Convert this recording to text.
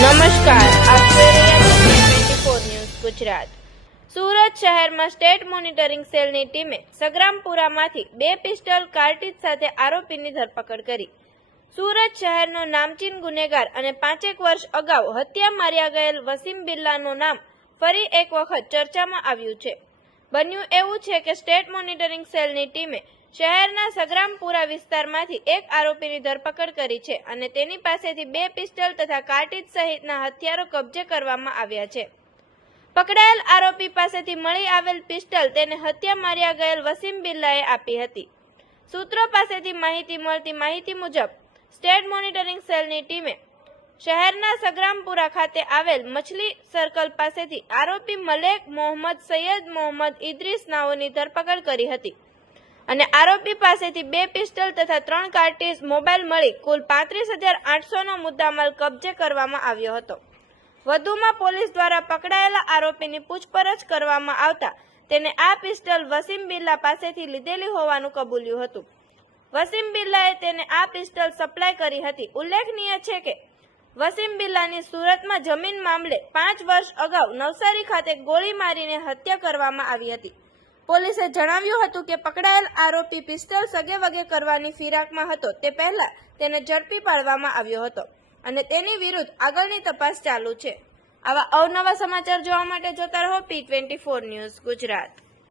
નમસ્કાર, આપ જોઈ રહ્યા છો K24 ન્યૂઝ ગુજરાત। સુરત શહેરમાં સ્ટેટ મોનિટરિંગ સેલની ટીમે સગ્રામપુરામાંથી 2 પિસ્ટલ કાર્ટ્રીજ સાથે આરોપીની ધરપકડ કરી। સુરત શહેરનો નામચીન ગુનેગાર અને 5 વર્ષ અગાઉ હત્યા માર્યા ગયેલ વસીમ બિલ્લાનું નામ ફરી એક વખત ચર્ચામાં આવ્યું છે। બન્યું એવું છે કે સ્ટેટ મોનિટરિંગ સેલની ટીમે શહેરના સગ્રામપુરા વિસ્તારમાંથી એક આરોપીની ધરપકડ કરી છે અને તેની પાસેથી 2 પિસ્ટલ તથા કાર્ટ્રીજ સહિતના હથિયારો કબજે કરવામાં આવ્યા છે। પકડાયેલ આરોપી પાસેથી મળી આવેલ પિસ્ટલ તેને હત્યા માર્યા ગયેલ વસીમ બિલ્લાએ આપી હતી। સૂત્રો પાસેથી માહિતી મળતી માહિતી મુજબ સ્ટેટ મોનિટરિંગ સેલની ટીમે શહેરના સગ્રામપુરા ખાતે આવેલ મછલી સર્કલ પાસેથી આરોપી મલેક મોહમ્મદ સૈયદ મોહમ્મદ ઇદ્રીસ નાઓની ધરપકડ કરી હતી અને આરોપી પાસેથી 2 પિસ્ટલ તથા 3 કાર્ટ્રીજ મોબાઈલ મળી કુલ 35,800નો મુદ્દામાલ કબજે કરવામાં આવ્યો હતો। વધુમાં પોલીસ દ્વારા પકડાયેલા આરોપીની પૂછપરછ કરવામાં આવતા તેને આ પિસ્ટલ વસીમ બિલ્લા પાસેથી લીધેલી હોવાનું કબૂલ્યું હતું। વસીમ બિલ્લાએ તેને આ પિસ્ટલ સપ્લાય કરી હતી। ઉલ્લેખનીય છે કે વસીમ બિલ્લાની સુરતમાં જમીન મામલે 5 વર્ષ અગાઉ નવસારી ખાતે ગોળી મારીને હત્યા કરવામાં આવી હતી। પોલીસે જણાવ્યું હતું કે પકડાયેલ આરોપી પિસ્તોલ સગેવગે કરવાની ફિરાકમાં હતો તે પહેલા તેને ઝડપી પાડવામાં આવ્યો હતો અને તેની વિરુદ્ધ આગળની તપાસ ચાલુ છે। આવા અવનવા સમાચાર જોવા માટે જોતા રહો P24 ન્યૂઝ ગુજરાત।